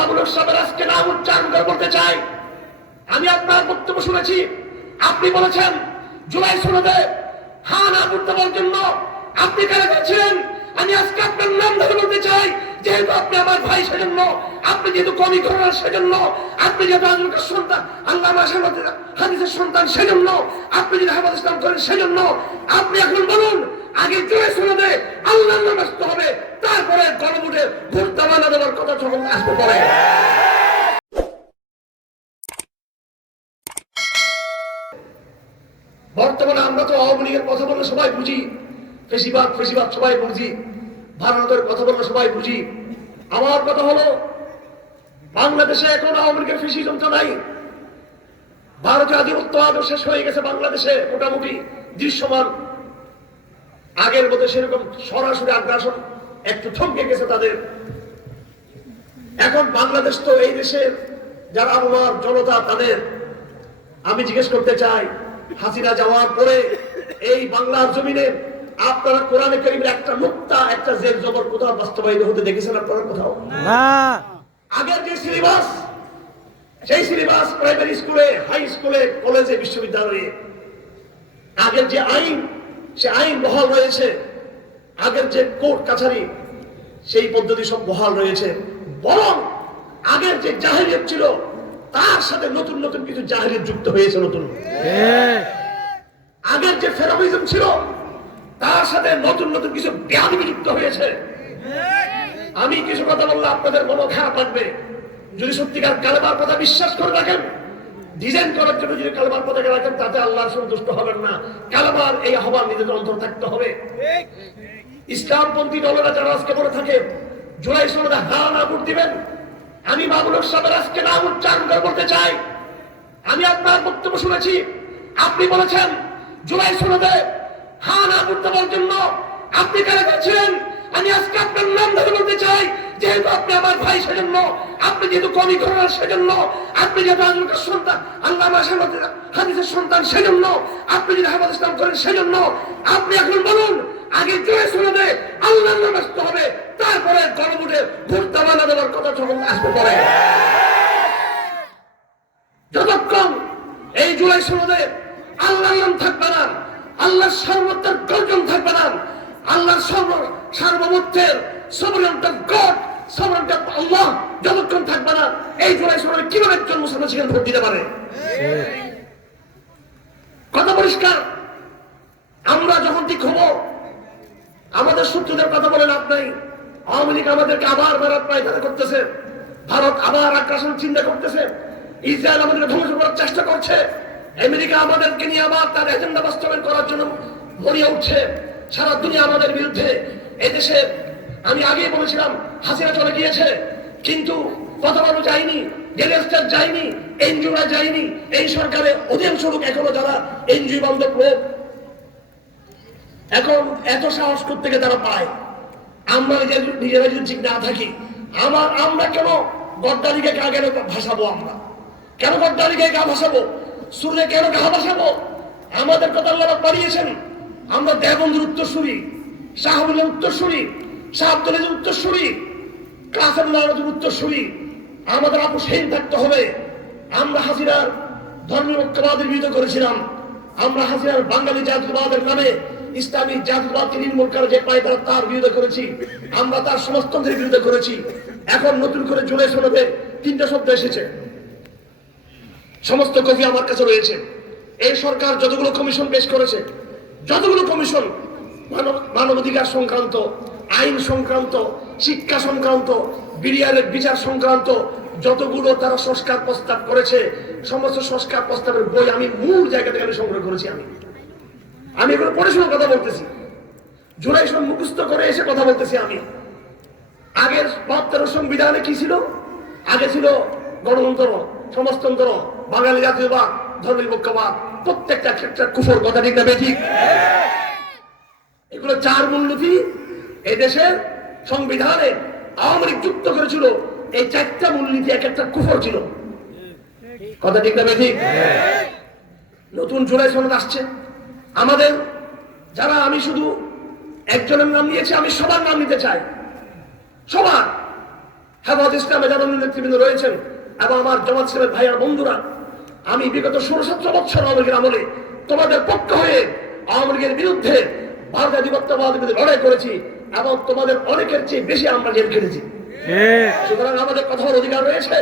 মামুনুর সাহেবের আজকে নাম উচ্চারণ করে বলতে চাই, আমি আপনার বক্তব্য শুনেছি। আপনি বলেছেন জুলাই সনদে হা না করতে বলার জন্য আপনি কারাগারে ছিলেন। আমি আজকে আপনার নাম ধরে বলতে চাই, যেহেতু আপনি আমার ভাই সেজন্য, আপনি যেহেতু কমি করার সেজন্য, আপনি যেহেতু আল্লাহর সন্তান, আল্লাহ হাদিসের সন্তান সেজন্য, আপনি যদি হাফেজ ইসলাম করেন সেজন্য, আপনি এখন বলুন আগে জুলাই সনদে আল্লাহর নাম আসতে হবে, তারপরে গণভোটে ভোট দাবানা দেওয়ার কথা যখন আসতে পারে। বর্তমানে আমরা তো আওয়ামী লীগের কথা বললে সবাই বুঝি, ফেসিবাদ সবাই বুঝি, ভারতের কথা বললে সবাই বুঝি। আমার কথা হলো বাংলাদেশে এখন আওয়ামী লীগের ফেসিজমটা নাই। ভারতীয় আধিপত্য আদৌ শেষ হয়ে গেছে বাংলাদেশে, মোটামুটি দৃশ্যমান। আগের মধ্যে সেরকম সরাসরি আগ্রাসন একটু থমকে গেছে তাদের। এখন বাংলাদেশ তো এই দেশের যারা আমার জনতা, তাদের আমি জিজ্ঞেস করতে চাই, হাসিনা যাওয়ার পরে এই বাংলার জমিনে আপনারা কোরআনে কারীমের একটা নুকতা, একটা জের জবর কোথাও বাস্তবায়িত হতে দেখেছেন আপনারা কোথাও? না। আগের যে সিলেবাস, সেই সিলেবাস প্রাইমারি স্কুলে, হাই স্কুলে, কলেজে, বিশ্ববিদ্যালয়ে আগের যে আইন, সে আইন বহাল রয়েছে। আগের যে কোর্ট কাছারি, সেই পদ্ধতি সব বহাল রয়েছে। বরং আগের যে জাহেলিয়ত ছিল, তার সাথে নতুন নতুন কিছু জাহেলিয়ত যুক্ত হয়েছে। নতুন আগের যে ফেরারিজম ছিল, তার সাথে নতুন নতুন কিছু বেয়াদবি যুক্ত হয়েছে। আমি কিছু কথা বললে আপনাদের মনে খারাপ লাগবে। যদি সত্যিকার কালেমার কথা বিশ্বাস করে রাখেন, ডিজাইন করার জন্য যদি কালেমার পতাকা রাখেন, তাতে আল্লাহ সন্তুষ্ট হবেন না। কালেমার এই আহ্বান নিজেদের অন্তর থাকতে হবে। ইসলামপন্থী দলেরা যারা আজকে বলে থাকে জুলাই সনদে হা না ভোট দিবেন, আমি মামুনুর সাহেবের আজকে নাম উচ্চারণ করে বলতে চাই, আমি আপনার বক্তব্য শুনেছি। আপনি বলেছেন জুলাই সনদে হা না করতে বলার জন্য আপনি কারাগারে ছিলেন। আমি আজকে আপনার নাম ধরে বলতে চাই, যেহেতু আপনি আমার ভাই সেজন্য, আপনি যেহেতু কমি করার সেজন্য, আপনি যেহেতু আল্লাহর সন্তান, আল্লাহ হাদিসের সন্তান সেজন্য, আপনি যদি হাফেজ ইসলাম করেন সেজন্য, আপনি এখন বলুন আগে জুলাই সনদে আল্লাহর নাম আসতে হবে, তারপরে গণভোটে ভোট দাবানা দেওয়ার কথা যখন আসতে পারে। যতক্ষণ এই জুলাই সনদে আল্লাহর নাম থাকবে না, আল্লাহর সার্বভৌমত্বের গর্জন থাকবে না, আল্লাহর সার্বভৌমত্বের আল্লাহ যতক্ষণ থাকবে না, এই জুলাই সনদে কিভাবে একজন মুসলমান সেখানে ভোট দিতে পারে? কথা পরিষ্কার। আমরা যখন ঠিক হবো, আমাদের শত্রুদের কথা বলে লাভ নাই। আওয়ামী লীগ আমাদেরকে আবার ভারত পায়খানা করতেছে, ভারত আবার আগ্রাসন চিন্তা করতেছে, ইসরায়েল আমাদেরকে ধ্বংস করার চেষ্টা করছে, আমেরিকা আমাদেরকে নিয়ে আবার তার এজেন্ডা বাস্তবায়ন করার জন্য ভরিয়ে উঠছে। সারা দুনিয়া আমাদের বিরুদ্ধে। এদেশে আমি আগেই বলেছিলাম হাসিনা চলে গিয়েছে, কিন্তু কথা বলা যায়নি, গ্যাংস্টার যায়নি, এনজিওরা যায়নি। এই সরকারের অধিকাংশ লোক এখনো যারা এনজিও বান্ধব লোক, এখন এত সাহস করতে গিয়ে তারা পায়। আমরা নিজেরা যদি ঠিক না থাকি, আমরা কেন গদ্দারিকে গা কেন ভাসাবো? আমরা কেন গদ্দারিকে গা ভাসাবো? সুরে কেন গা ভাসাবো? আমাদের কথা আল্লাহ বাড়িয়েছেন। আমরা দেববন্ধুর উত্তরসূরি, শাহুলের উত্তরসূরি, শাহ আব্দুলের উত্তরসূরি, কাসেম নারায়ণের উত্তরসূরি। আমাদের আপোষহীন থাকতে হবে। আমরা হাসিনার ধর্মীয় ঐক্যবাদের বিরোধিতা করেছিলাম। আমরা হাসিনার বাঙালি জাতীয়বাদের নামে ইসলামী জাতীয়বাদকে নির্মূল করে যে পায় তার বিরোধিতা করেছি। আমরা তার সমাজতন্ত্রের বিরোধিতা করেছি। এখন নতুন করে জুলাই সনদে 3টা শব্দ এসেছে, সমস্ত কপি আমার কাছে রয়েছে। এই সরকার যতগুলো কমিশন পেশ করেছে, যতগুলো কমিশন মানবাধিকার সংক্রান্ত, আইন সংক্রান্ত, শিক্ষা সংক্রান্ত, বিডিআরের বিচার সংক্রান্ত যতগুলো তারা সংস্কার প্রস্তাব করেছে, সমস্ত সংস্কার প্রস্তাবের বই আমি মূল জায়গা থেকে সংগ্রহ করেছি। আমি এগুলো পড়ে শুনে কথা বলতেছি, জুলাই সন মুখস্থ করে এসে কথা বলতেছি। আমি আগের 72 সংবিধানে কি ছিল? আগে ছিল গণতন্ত্র, সমাজতন্ত্র, বাঙালি জাতীয়বাদ, ধর্মনিরপেক্ষবাদ, প্রত্যেকটা ক্ষেত্রে কুফর। কথা ঠিক না বেঠিক? এগুলো 4 মূলনীতি এদেশের সংবিধানে আওয়ামী লীগ যুক্ত করেছিল। এই 4টা মূলনীতি এক একটা কুফর ছিল। কথা ঠিক না বেঠিক? নতুন জুলাই সনদ আসছে। আমাদের যারা, আমি শুধু একজনের নাম নিয়েছি, আমি সবার নাম নিতে চাই। সবার হেফাজত ইসলামে যারা নেতৃবৃন্দ রয়েছেন এবং আমার জামাত ইসলামের ভাইয়া বন্ধুরা, আমি বিগত 16-17 বছর আওয়ামী লীগের আমলে তোমাদের পক্ষ হয়ে আওয়ামী লীগের বিরুদ্ধে ভারত আধিপত্যবাদের বিরুদ্ধে লড়াই করেছি এবং তোমাদের অনেকের চেয়ে বেশি আমরা জেল খেটেছি। সুতরাং আমাদের কথা বলার অধিকার রয়েছে।